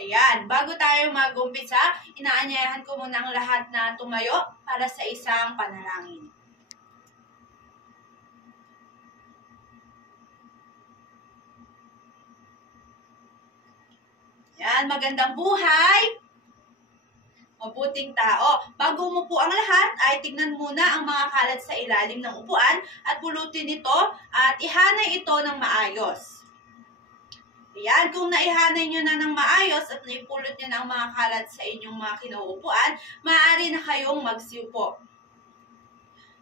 Ayan, bago tayo mag-umpisa, inaanyayahan ko muna ang lahat na tumayo para sa isang panalangin. Ayan, magandang buhay! Mabuting tao. Bago umupo ang lahat, ay tignan muna ang mga kalat sa ilalim ng upuan at pulutin ito at ihanay ito ng maayos. Ayan, kung naihanay nyo na ng maayos at naipulot nyo na ang mga kalat sa inyong mga kinauupuan, maaari na kayong magsiupo.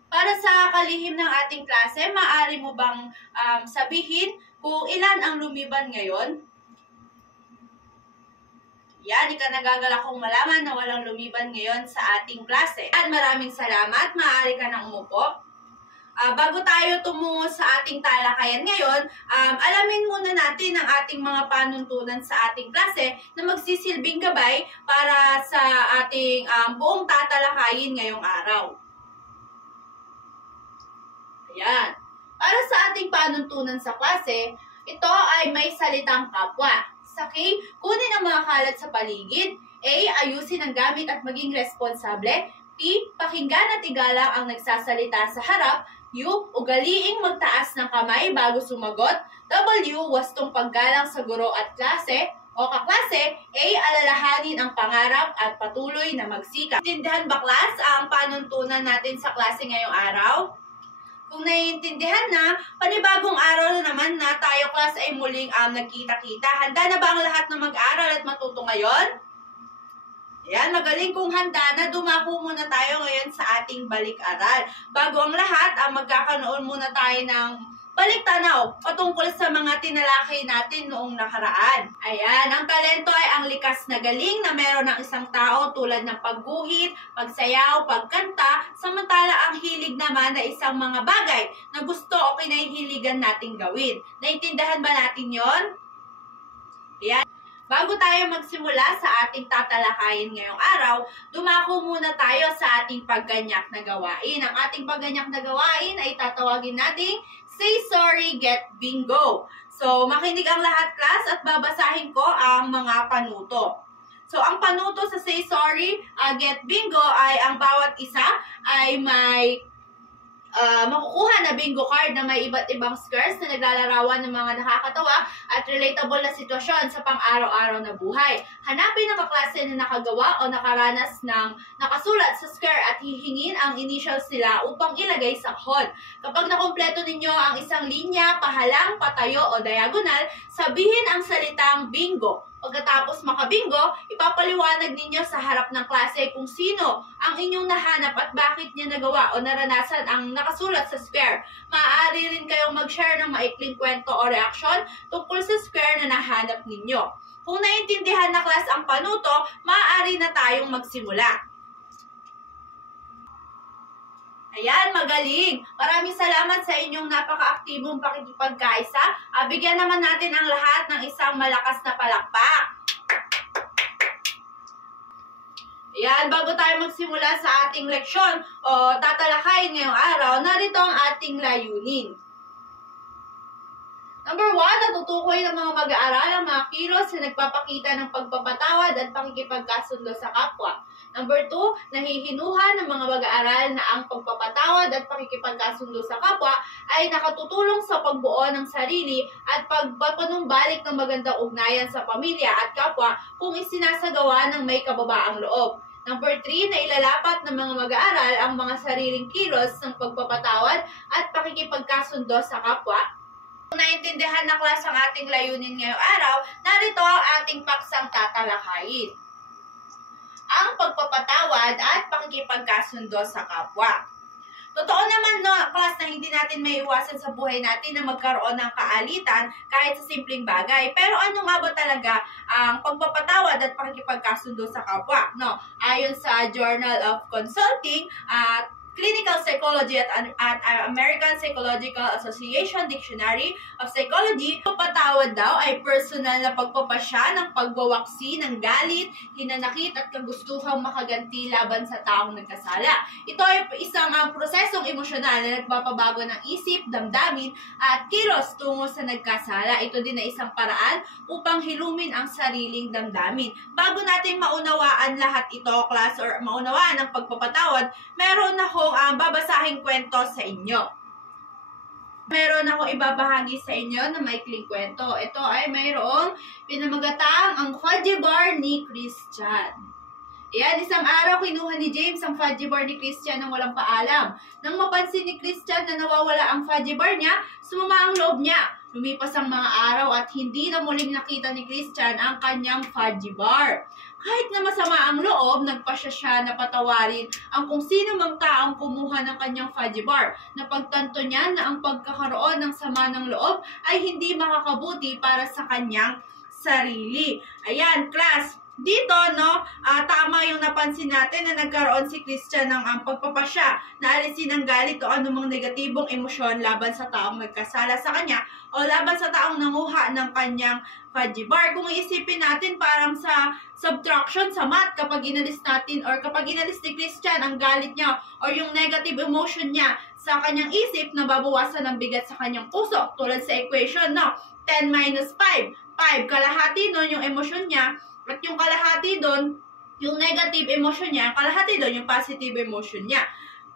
Para sa kalihim ng ating klase, maaari mo bang sabihin kung ilan ang lumiban ngayon? Yan, ikanagagalak kong malaman na walang lumiban ngayon sa ating klase. At maraming salamat, maaari ka nang umupo. Bago tayo tumungo sa ating talakayan ngayon, alamin muna natin ang ating mga panuntunan sa ating klase na magsisilbing gabay para sa ating buong tatalakayin ngayong araw. Ayan. Para sa ating panuntunan sa klase, ito ay may salitang kapwa. Sa K, kunin ang mga kalat sa paligid. A, ayusin ang gamit at maging responsable. P, pakinggan at igalang ang nagsasalita sa harap. U, ugaliing magtaas ng kamay bago sumagot. W, wastong paggalang sa guro at klase. O kaklase, A, alalahanin ang pangarap at patuloy na magsikap. Tindihan ba class ang panuntunan natin sa klase ngayong araw? Kung naiintindihan na, panibagong araw na naman na tayo class ay muling nagkita-kita. Handa na ba ang lahat na mag-aral at matuto ngayon? Ayan, magaling kung handa na, dumako muna tayo ngayon sa ating balik-aral. Bago ang lahat, magkakanoon muna tayo ng balik-tanaw patungkol sa mga tinalakay natin noong nakaraan. Ayan, ang talento ay ang likas na galing na meron ng isang tao tulad ng pagguhit, pagsayaw, pagkanta, samantala ang hilig naman na isang mga bagay na gusto o kinahihiligan nating gawin. Naintindihan ba natin yon? Ayan. Bago tayo magsimula sa ating tatalakayin ngayong araw, dumako muna tayo sa ating pagganyak na gawain. Ang ating pagganyak na gawain ay tatawagin nating Say Sorry, Get Bingo. So, makinig ang lahat class at babasahin ko ang mga panuto. So, ang panuto sa Say Sorry, Get Bingo ay ang bawat isa ay may makukuha na bingo card na may iba't ibang squares na naglalarawan ng mga nakakatawa at relatable na sitwasyon sa pang-araw-araw na buhay. Hanapin ang kaklase na nakagawa o nakaranas ng nakasulat sa square at hihingin ang initials nila upang ilagay sa kahon. Kapag nakumpleto ninyo ang isang linya, pahalang, patayo o diagonal, sabihin ang salitang bingo. Pagkatapos makabingo, ipapaliwanag ninyo sa harap ng klase kung sino ang inyong nahanap at bakit niya nagawa o naranasan ang nakasulat sa square. Maaari rin kayong mag-share ng maikling kwento o reaksyon tungkol sa square na nahanap ninyo. Kung naiintindihan na class ang panuto, maaari na tayong magsimula. Ayan, magaling! Maraming salamat sa inyong napaka-aktibong pakikipagkaisa. Bigyan naman natin ang lahat ng isang malakas na palakpak. Ayan, bago tayo magsimula sa ating leksyon o tatalakayin ngayong araw, narito ang ating layunin. Number 1, natutukoy ng mga mag-aaral ang mga kilos na nagpapakita ng pagpapatawad at pakikipagkasundo sa kapwa. Number 2, nahihinuhan ng mga mag-aaral na ang pagpapatawad at pakikipagkasundo sa kapwa ay nakatutulong sa pagbuo ng sarili at pagpapanumbalik ng magandang ugnayan sa pamilya at kapwa kung isinasagawa ng may kababaang loob. Number 3, na ilalapat ng mga mag-aaral ang mga sariling kilos ng pagpapatawad at pakikipagkasundo sa kapwa. Kung naiintindihan na class ang ating layunin ngayong araw, narito ang ating paksang tatalakayin. Ang pagpapatawad at pakikipagkasundo sa kapwa. Totoo naman no, class, na hindi natin may iwasan sa buhay natin na magkaroon ng kaalitan kahit sa simpleng bagay. Pero ano nga ba talaga ang pagpapatawad at pakikipagkasundo sa kapwa? No, ayon sa Journal of Consulting, Clinical Psychology at American Psychological Association Dictionary of Psychology, pagpapatawad daw ay personal na pagpapasya ng pagwawaksi ng galit, hinanakit at kagustuhang makaganti laban sa taong nagkasala. Ito ay isang prosesong emosyonal na nagpapabago ng isip, damdamin at kilos tungo sa nagkasala. Ito din ay isang paraan upang hilumin ang sariling damdamin. Bago natin maunawaan lahat ito, class, or maunawaan ang pagpapatawad, meron akong babasahing kwento sa inyo. Meron akong ibabahagi sa inyo na maikling kwento. Ito ay mayroong pinamagatang ang fudgy bar ni Christian. Ayan, isang araw kinuha ni James ang fudgy bar ni Christian nang walang paalam. Nang mapansin ni Christian na nawawala ang fudgy bar niya, sumama ang loob niya. Lumipas ang mga araw at hindi na muling nakita ni Christian ang kanyang fudgy bar. Kahit na masama ang loob, nagpasya siya na patawarin ang kung sino mang taong kumuha ng kanyang fudgy bar. Napagtanto niya na ang pagkakaroon ng sama ng loob ay hindi makakabuti para sa kanyang sarili. Ayan, class. Dito, no, tama yung napansin natin na nagkaroon si Christian ng pagpapasya na alisin ang galit o anumang negatibong emosyon laban sa taong nagkasala sa kanya o laban sa taong nanguha ng kanyang fudgy bar. Kung iisipin natin parang sa subtraction sa math, kapag inalis natin or kapag inalis ni Christian ang galit niya or yung negative emotion niya sa kanyang isip, nababawasan ng bigat sa kanyang puso. Tulad sa equation, no, 10 minus 5. 5, kalahati nun yung emosyon niya. At yung kalahati doon, yung negative emotion niya, ang kalahati doon, yung positive emotion niya.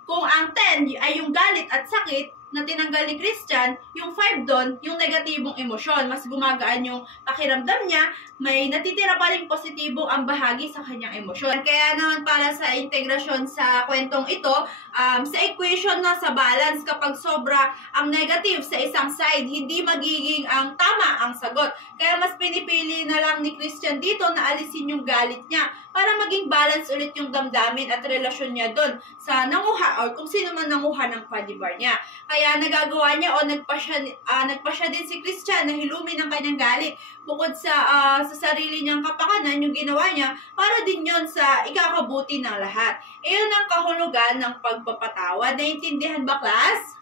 Kung ang 10 ay yung galit at sakit na tinanggal ni Christian, yung 5 doon, yung negatibong emosyon. Mas gumagaan yung pakiramdam niya, may natitira pa rin positibo ang bahagi sa kanyang emosyon. Kaya naman para sa integrasyon sa kwentong ito, sa equation na sa balance, kapag sobra ang negative sa isang side, hindi magiging ang tama ang sagot. Kaya mas pinipili na lang ni Christian dito na alisin yung galit niya para maging balance ulit yung damdamin at relasyon niya doon sa nanguha or kung sino man nanguha ng fudgy bar niya. Kaya nagagawa niya o nagpasya din si Christian na hilumin ang kanyang galit. Bukod sa sarili niyang kapakanan, yung ginawa niya, para din yon sa ikakabuti ng lahat. Iyon ang kahulugan ng pagpapatawad. Naintindihan ba, class?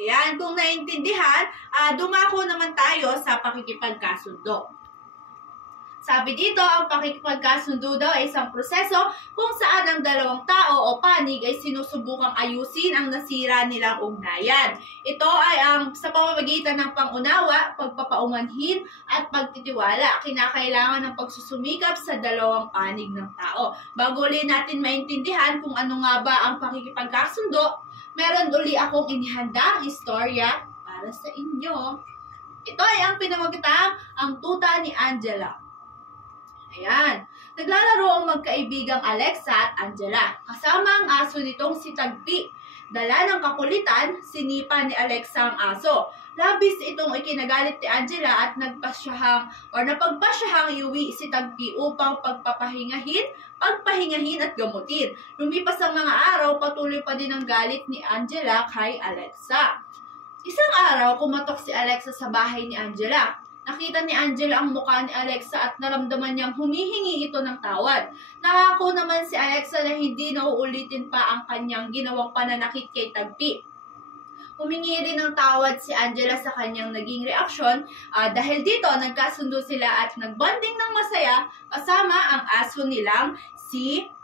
Ayan, kung naintindihan, dumako naman tayo sa pakikipagkasundo. Sabi dito, ang pakikipagkasundo daw ay isang proseso kung saan ang dalawang tao o panig ay sinusubukang ayusin ang nasira nilang ugnayan. Ito ay sa pamamagitan ng pangunawa, pagpapaumanhin at pagtitiwala. Kinakailangan ng pagsusumikap sa dalawang panig ng tao. Bago ulit natin maintindihan kung ano nga ba ang pakikipagkasundo, meron uli akong inihandang istorya para sa inyo. Ito ay ang pinamagatang ang tuta ni Angela. Ayan. Naglalaro ang magkaibigang Alexa at Angela. Kasama ang aso nitong si Tagpi. Dala ng kakulitan, sinipa ni Alexa ang aso. Labis itong ikinagalit ni Angela at napagpasyahang iuwi si Tagpi upang pagpahingahin at gamutin. Lumipas ang mga araw, patuloy pa din ang galit ni Angela kay Alexa. Isang araw, kumatok si Alexa sa bahay ni Angela. Nakita ni Angela ang mukha ni Alexa at naramdaman niyang humihingi ito ng tawad. Nangako naman si Alexa na hindi na uulitin pa ang kanyang ginawang pananakit kay Tagpi. Humingi rin ng tawad si Angela sa kanyang naging reaksyon. Dahil dito, nagkasundo sila at nagbonding ng masaya kasama ang aso nilang si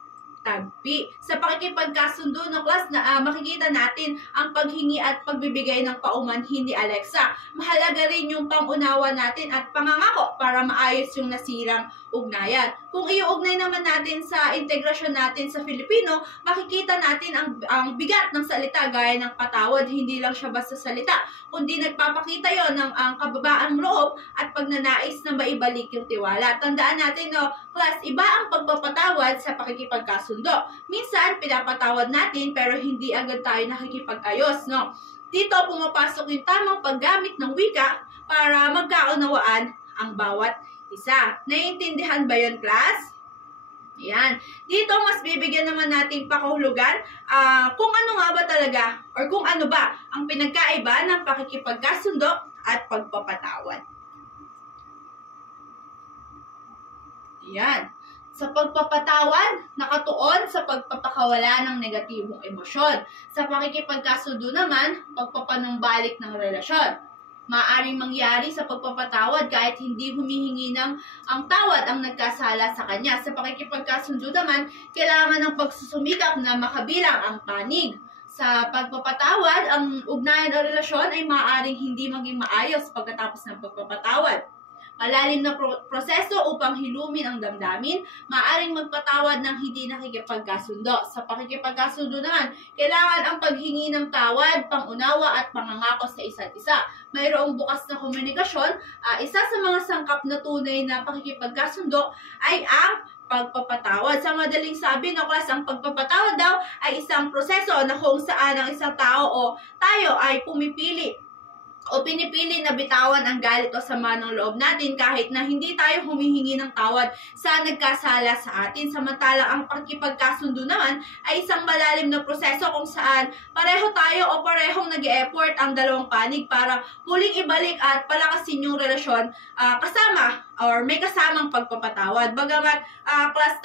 Tagpi. Sa pakikipagkasundo ng class na makikita natin ang paghingi at pagbibigay ng paumanhin ni Alexa. Mahalaga rin yung pangunawa natin at pangangako para maayos yung nasirang ugnayan. Kung iuugnay naman natin sa integrasyon natin sa Filipino, makikita natin ang bigat ng salita gaya ng patawad. Hindi lang siya basta salita, kundi nagpapakita yon ng ang kababaang loob at pagnanais na maibalik yung tiwala. Tandaan natin, no, class, iba ang pagpapatawad sa pakikipagkasundo. Minsan, pinapatawad natin pero hindi agad tayo nakikipag-ayos, no? Dito, pumapasok yung tamang paggamit ng wika para magkaunawaan ang bawat isa. Naiintindihan ba yun, class? Yan. Dito, mas bibigyan naman nating pakahulugan kung ano nga ba talaga or kung ano ba ang pinagkaiba ng pakikipagkasundo at pagpapatawad. Yan. Sa pagpapatawad, nakatuon sa pagpapakawala ng negatibong emosyon. Sa pakikipagkasundo naman, pagpapanumbalik ng relasyon. Maaring mangyari sa pagpapatawad kahit hindi humihingi ng ang tawad ang nagkasala sa kanya. Sa pakikipagkasundo naman, kailangan ng pagsusumikap na makabilang ang panig. Sa pagpapatawad, ang ugnayan o relasyon ay maaaring hindi maging maayos pagkatapos ng pagpapatawad. Malalim na proseso upang hilumin ang damdamin, maaaring magpatawad ng hindi nakikipagkasundo. Sa pakikipagkasundo naman, kailangan ang paghingi ng tawad, pangunawa at pangangako sa isa't isa. Mayroong bukas na komunikasyon. Isa sa mga sangkap na tunay na pakikipagkasundo ay ang pagpapatawad. Sa madaling sabi, class, ang pagpapatawad daw ay isang proseso na kung saan ang isang tao o tayo ay pumipili o pinipili na bitawan ang galit o sama ng loob natin kahit na hindi tayo humihingi ng tawad sa nagkasala sa atin. Samantalang ang pakikipagkasundo naman ay isang malalim na proseso kung saan pareho tayo o parehong nag-e-effort ang dalawang panig para muling ibalik at palakasin yung relasyon kasama or may kasamang pagpapatawad. Bagamat class,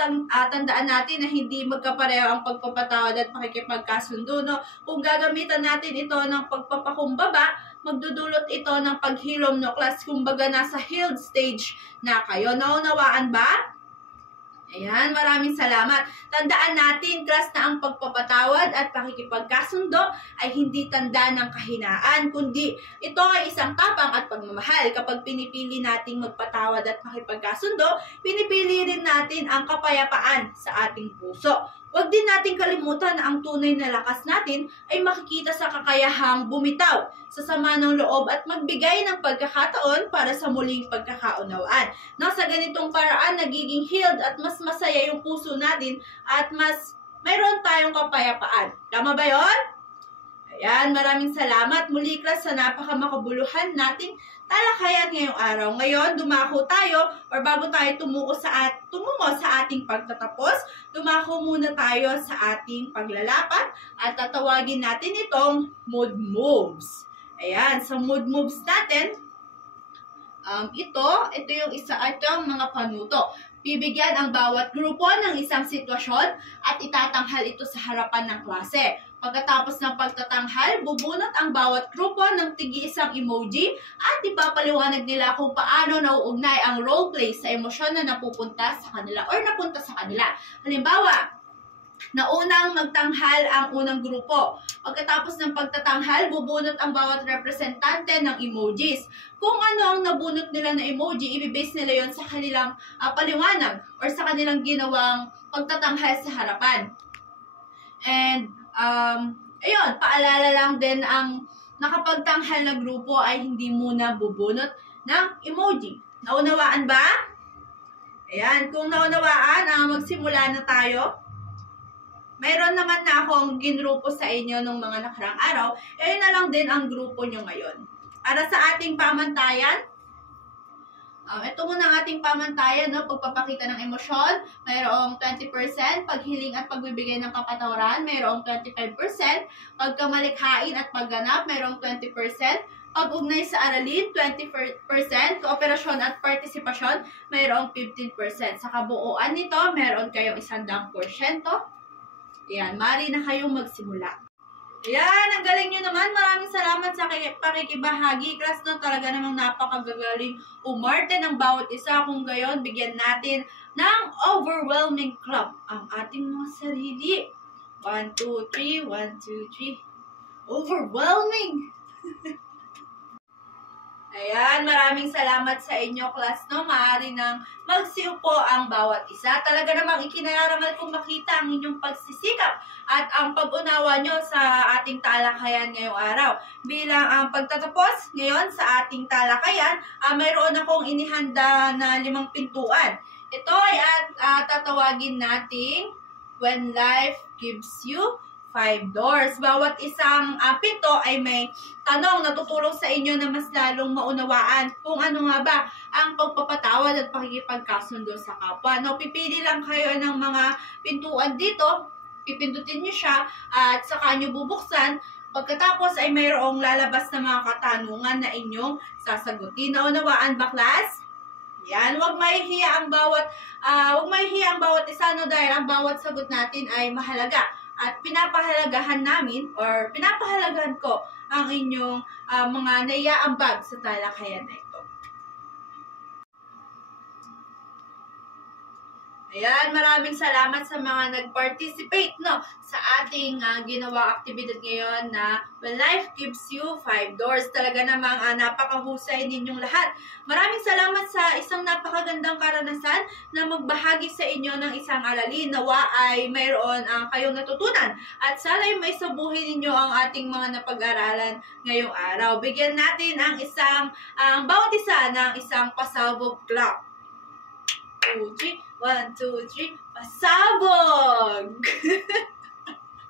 tandaan natin na hindi magkapareho ang pagpapatawad at pakikipagkasundo. No? Kung gagamitan natin ito ng pagpapakumbaba, magdudulot ito ng paghilom, no class. Kumbaga nasa healed stage na kayo. Naunawaan ba? Ayan, maraming salamat. Tandaan natin, class, na ang pagpapatawad at pakikipagkasundo ay hindi tanda ng kahinaan, kundi ito ay isang tapang at pagmamahal. Kapag pinipili nating magpatawad at pakipagkasundo, pinipili rin natin ang kapayapaan sa ating puso. Huwag din natin kalimutan na ang tunay na lakas natin ay makikita sa kakayahang bumitaw sa sama ng loob at magbigay ng pagkakataon para sa muling pagkakaunawaan. Sa ganitong paraan, nagiging healed at mas masaya yung puso natin at mas mayroon tayong kapayapaan. Tama ba yon? Ayan, maraming salamat muli, class, sa napakamakabuluhan nating talakayan ngayong araw. Ngayon, dumako tayo or bago tayo tungo sa ating pagtatapos, dumako muna tayo sa ating paglalapat at tatawagin natin itong mood moves. Ayan, sa mood moves natin, ito yung mga panuto. Bibigyan ang bawat grupo ng isang sitwasyon at itatanghal ito sa harapan ng klase. Pagkatapos ng pagtatanghal, bubunot ang bawat grupo ng tigi-isang emoji at ipapaliwanag nila kung paano nauugnay ang roleplay sa emosyon na napupunta sa kanila or napunta sa kanila. Halimbawa, naunang magtanghal ang unang grupo. Pagkatapos ng pagtatanghal, bubunot ang bawat representante ng emojis. Kung ano ang nabunot nila na emoji, ibibase nila yon sa kanilang paliwanag or sa kanilang ginawang pagtatanghal sa harapan. And, ayun, paalala lang din ang nakapagtanghal na grupo ay hindi muna bubunot ng emoji. Naunawaan ba? Ayan, kung naunawaan, magsimula na tayo. Mayroon naman na akong ginrupo sa inyo nung mga nakarang araw. Ayun na lang din ang grupo nyo ngayon. Para sa ating pamantayan, ito muna ang ating pamantayan, no? Pagpapakita ng emosyon, mayroong 20%, paghiling at pagbibigay ng kapatawaran, mayroong 25%, pagkamalikhain at pagganap, mayroong 20%, pag-ugnay sa aralin, 20%, kooperasyon at partisipasyon, mayroong 15%. Sa kabuuan nito, mayroon kayong 100%. Ayan, maaari na kayong magsimula. Ayan, ang galing nyo naman. Maraming salamat sa pakikibahagi. Class, no, talaga namang napakagagaling umarte ng bawat isa. Kung gayon, bigyan natin ng overwhelming clap ang ating mga sarili. 1, 2, 3, 1, 2, 3. Overwhelming! Ayan, maraming salamat sa inyo, class, no? Maaari nang magsiupo ang bawat isa. Talaga namang ikinarangal kong makita ang inyong pagsisikap at ang pag-unawa nyo sa ating talakayan ngayong araw. Bilang ang pagtatapos ngayon sa ating talakayan, mayroon akong inihanda na 5 pintuan. Ito ay tatawagin nating When Life Gives You 5 Doors. Bawat isang pinto ay may tanong na tutulong sa inyo na mas lalong maunawaan kung ano nga ba ang pagpapatawad at pakikipagkasundo sa kapwa. No, pipili lang kayo ng mga pintuan dito, pipindutin nyo siya at saka nyo bubuksan. Pagkatapos ay mayroong lalabas na mga katanungan na inyong sasagutin. Naunawaan ba, class? Yan, huwag mahihiya ang bawat huwag mahihiya ang bawat isa, no, dahil ang bawat sagot natin ay mahalaga. At pinapahalagahan namin or pinapahalagahan ko ang inyong mga naiaambag sa talakayan na ito. Ayan, maraming salamat sa mga nag-participate, no, sa ating ginawang aktibidad ngayon na When Life Gives You 5 Doors. Talaga namang napakahusay ninyong lahat. Maraming salamat sa isang napakagandang karanasan na magbahagi sa inyo ng isang aralin. Nawa ay mayroon kayong natutunan at sana'y may sabuhin ninyo ang ating mga napag-aralan ngayong araw. Bigyan natin ang bawat isa ng isang pasabog clap. 2, 3. 1, 2, 3. Pasabog!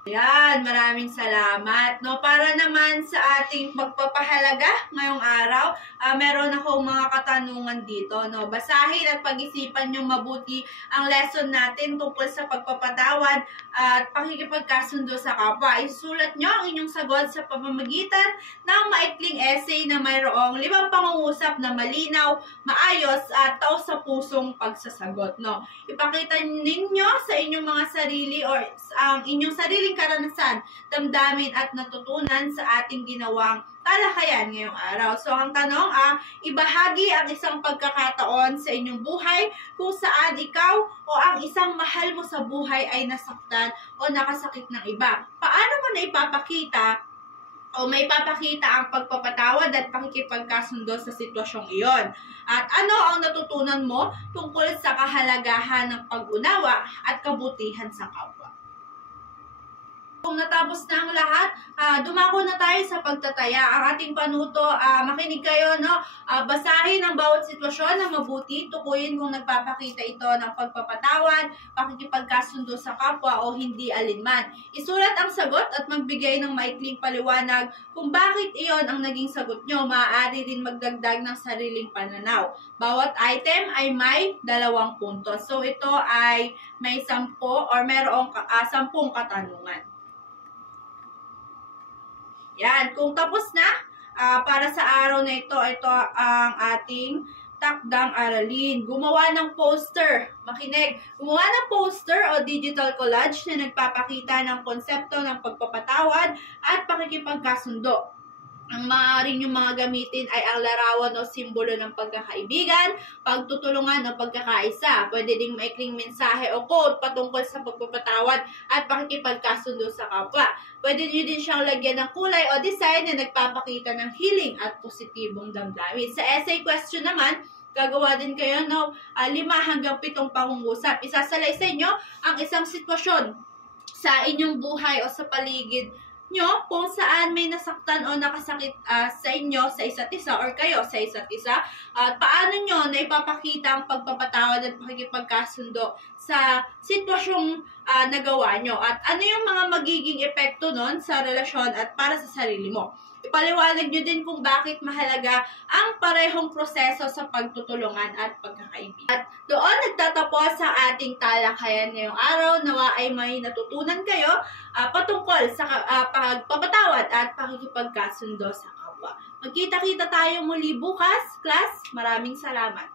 Yan, maraming salamat. No, para naman sa ating pagpapahalaga ngayong araw, meron akong mga katanungan dito. No, basahin at pag-isipan nyo mabuti ang lesson natin tungkol sa pagpapatawad at pakikipagkasundo sa kapwa. Isulat nyo ang inyong sagot sa pamamagitan ng maikling essay na mayroong 5 pangungusap na malinaw, maayos at taos sa pusong pagsasagot. No, ipakita ninyo sa inyong mga sarili or ang inyong sariling karanasan, damdamin at natutunan sa ating ginawang talakayan ngayong araw. So, ang tanong ibahagi ang isang pagkakataon sa inyong buhay kung saan ikaw o ang isang mahal mo sa buhay ay nasaktan o nakasakit ng iba. Paano mo na ipapakita o may papakita ang pagpapatawad at pakikipagkasundo sa sitwasyong iyon? At ano ang natutunan mo tungkol sa kahalagahan ng pag-unawa at kabutihan sa kapwa? Kung natapos na ang lahat, dumako na tayo sa pagtataya. Ang ating panuto, makinig kayo, no? Basahin ang bawat sitwasyon na mabuti, tukuyin kung nagpapakita ito ng pagpapatawad, pakikipagkasundo sa kapwa o hindi alinman. Isulat ang sagot at magbigay ng maikling paliwanag kung bakit iyon ang naging sagot nyo. Maaari din magdagdag ng sariling pananaw. Bawat item ay may 2 puntos. So, ito ay may 10 or merong 10 katanungan. Yan, kung tapos na, para sa araw na ito ang ating takdang aralin. Gumawa ng poster. Makinig. Gumawa ng poster o digital collage na nagpapakita ng konsepto ng pagpapatawad at pakikipagkasundo. Ang maaari nyo mga gamitin ay ang larawan o simbolo ng pagkakaibigan, pagtutulungan o pagkakaisa. Pwede ding maikling mensahe o quote patungkol sa pagpapatawad at pakikipagkasundo sa kapwa. Pwede nyo din siyang lagyan ng kulay o design na nagpapakita ng healing at positibong damdamin. Sa essay question naman, gagawa din kayo ng 5 hanggang 7 pangungusap. Isasalay sa inyo ang isang sitwasyon sa inyong buhay o sa paligid nyo kung saan may nasaktan o nakasakit sa inyo sa isa't isa or kayo sa isa't isa at paano nyo na ipapakita ang pagpapatawad at pakikipagkasundo sa sitwasyong nagawa nyo at ano yung mga magiging epekto nun sa relasyon at para sa sarili mo. Ipaliwanag nyo din kung bakit mahalaga ang parehong proseso sa pagtutulungan at pagkakaibigan. At doon nagtatapos ang ating talakayan ngayong araw. Nawa ay may natutunan kayo patungkol sa pagpapatawad at pakikipagkasundo sa kapwa. Magkita-kita tayo muli bukas, class. Maraming salamat.